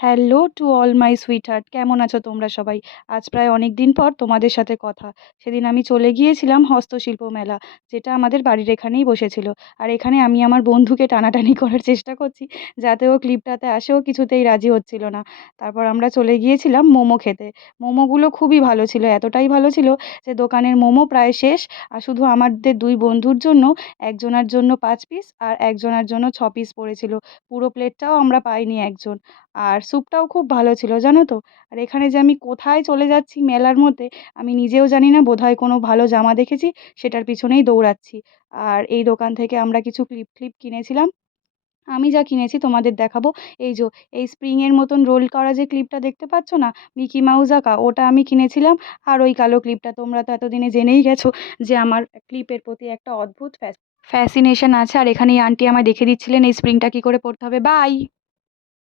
Hello to all my sweetheart, কেমন আছো তোমরা সবাই? আজ প্রায় অনেক দিন পর তোমাদের সাথে কথা। সেদিন আমি চলে গিয়েছিলাম হস্তশিল্প মেলা, যেটা আমাদের বাড়ির এখানেই বসেছিল। আর এখানে আমি আমার বন্ধুকে টানাটানি করার চেষ্টা করছি যাতে ও ক্লিপটাতে আসে, ও কিছুতেই রাজি হচ্ছিল না। তারপর আমরা চলে গিয়েছিলাম মোমো খেতে। মোমোগুলো খুবই ভালো ছিল, এতটাই ভালো ছিল যে দোকানের মোমো প্রায় শেষ। আর শুধু আমাদের দুই বন্ধুর জন্য, একজনের জন্য 5 পিস আর একজনের জন্য 6 পিস পড়েছিল। পুরো প্লেটটাও আমরা পাইনি একজন। আর স্যুপটাও খুব ভালো ছিল, জানো তো। আর এখানে যে আমি কোথায় চলে যাচ্ছি মেলার মধ্যে, আমি নিজেও জানি না। বোধহয় কোনো ভালো জামা দেখেছি, সেটার পিছনেই দৌড়াচ্ছি। আর এই দোকান থেকে আমরা কিছু ক্লিপ ক্লিপ কিনেছিলাম। আমি যা কিনেছি তোমাদের দেখাবো। এই যে এই স্প্রিংয়ের মতন রোল করা যে ক্লিপটা দেখতে পাচ্ছ না, মিকি মাউস আঁকা, ওটা আমি কিনেছিলাম। আর ওই কালো ক্লিপটা, তোমরা তো এতদিনে জেনেই গেছো যে আমার ক্লিপের প্রতি একটা অদ্ভুত ফ্যাসিনেশন আছে। আর এখানে এই আন্টি আমায় দেখে দিচ্ছিলেন এই স্প্রিংটা কি করে পড়তে হবে। বাই।